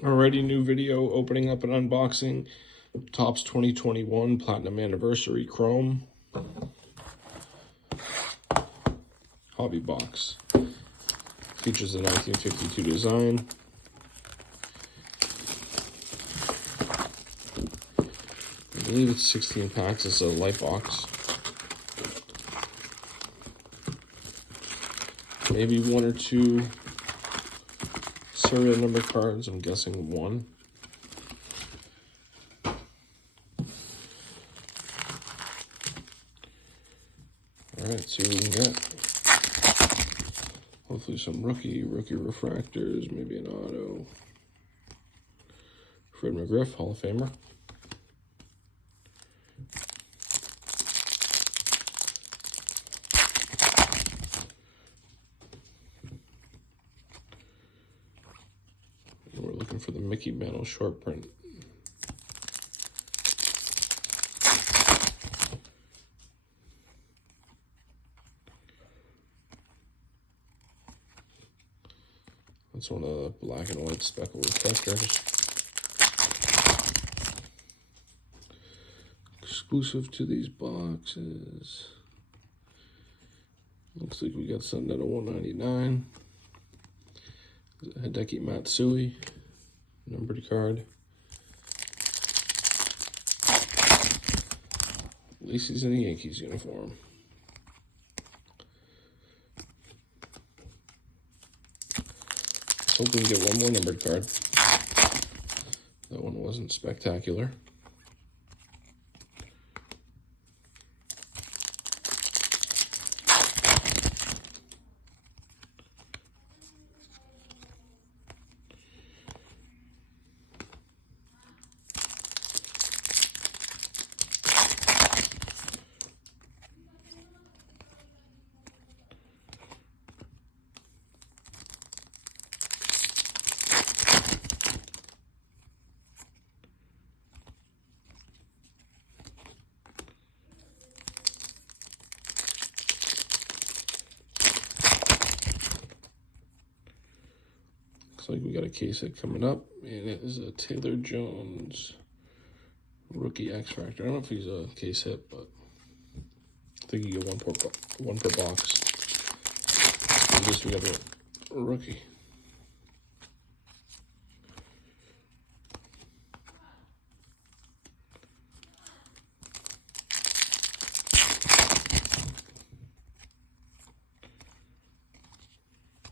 Alrighty, new video opening up an unboxing. Topps 2021 Platinum Anniversary Chrome Hobby Box. Features a 1952 design. I believe it's 16 packs. It's a Lite box. Maybe one or two serial number cards. I'm guessing one. Alright, see what we can get. Hopefully some rookie refractors, maybe an auto. Fred McGriff, Hall of Famer. And we're looking for the Mickey Mantle short print. That's one of the black and white speckle reflectors. Exclusive to these boxes. Looks like we got something at a 199. Hideki Matsui, numbered card. At least he's in the Yankees uniform. Hope we can get one more numbered card. That one wasn't spectacular. Looks like we got a case hit coming up, and it is a Taylor Jones rookie X Factor. I don't know if he's a case hit, but I think you get one per box. And this we got a rookie.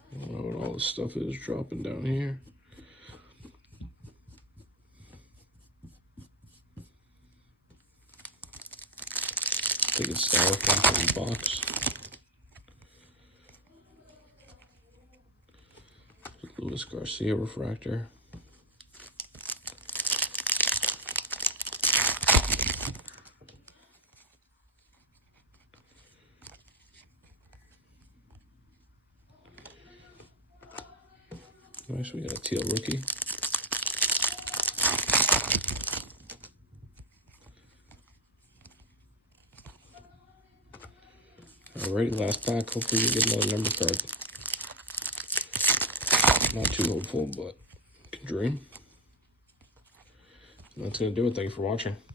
I don't know what all this stuff is dropping down here. I think it's styrofoam for the box. Luis Garcia refractor. Nice, we got a teal rookie. Alright, last pack. Hopefully we get another number card. Not too hopeful, but can dream. And that's going to do it. Thank you for watching.